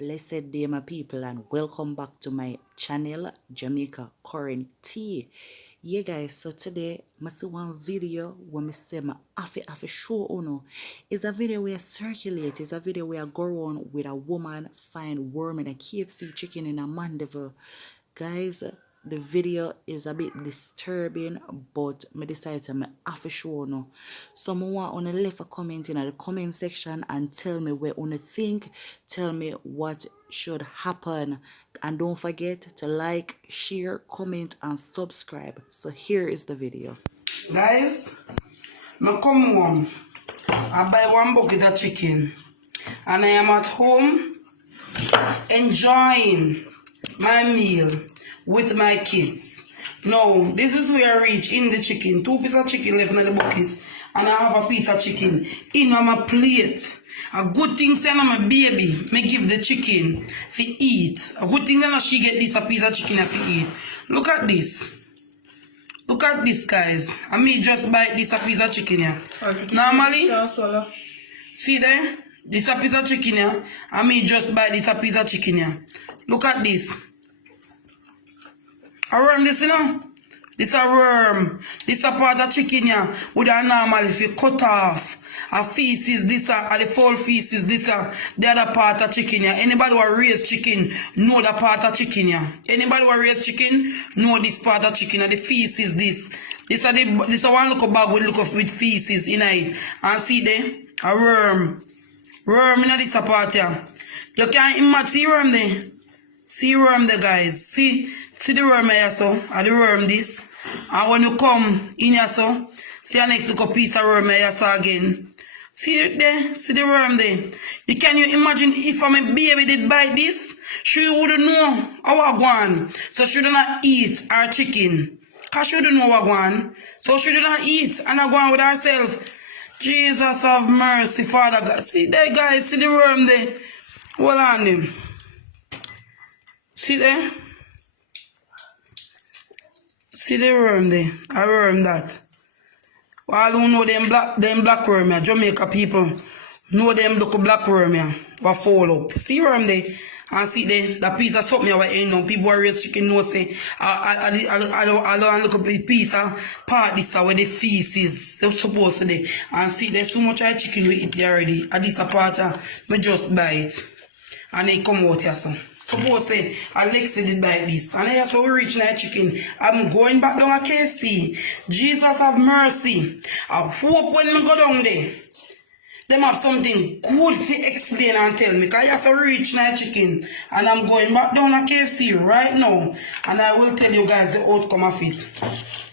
Blessed day, my people, and welcome back to my channel, Jamaica Current Tea. Yeah, guys, so today, I see one video where I say I have to show you. It's a video where I circulate. It's a video where I go around with a woman find worm in a KFC chicken in a mandeville. Guys, the video is a bit disturbing, but I decided to have to show you. So I want to leave a comment in the comment section and tell me what you think. Tell me what should happen. And don't forget to like, share, comment, and subscribe. So here is the video. Guys, I come home. I buy one bucket of chicken. And I am at home enjoying my meal with my kids. Now, this is where I reach in the chicken. 2 pieces of chicken left in the bucket. And I have a piece of chicken in my plate. A good thing say my baby may give the chicken to eat. A good thing that she get this a piece of chicken to eat. Look at this. Look at this, guys. I may just buy this a piece of chicken here. Normally, see there? This a piece of chicken here. I may just buy this a piece of chicken here. Look at this. I worm this, you know? This a worm. This a part of chicken here. Would I normally if you cut off a feces, this a the full feces, this a the other part of chicken here. Anybody who raise chicken know the part of chicken here. Anybody who raise chicken know this part of chicken here. The feces, this. This a one look bag with feces in it. And see there? A worm. Worm in this part here. You can't imagine, see worm there. See worm there, guys. See the worm here, so. And the worm this. And when you come in here, so. See a next little piece of worm here, so again. See it there? See the worm there? Can you imagine if my baby did bite this? She wouldn't know how I want. So she do not eat her chicken. Because she don't know what I want. So she do not eat. And I go on with herself. Jesus have mercy, Father God. See there, guys. See the worm there? Hold on them. See there? See the worm there? I worm that. All who know them black worm here, Jamaica people know them look black worm here, what fall up. See worm there? And see there, that piece of something over here now. People who raise chicken know say, I don't look up a piece of part this where the feces they're supposed to be. And see there's so much chicken we eat there already. And this a part me just buy it. And they come out here so. Suppose say Alexi did buy this. And I so rich in chicken. I'm going back down to KFC. Jesus have mercy. I hope when I go down there, them have something good to explain and tell me. Because I so rich in chicken. And I'm going back down to KFC right now. And I will tell you guys the outcome of it.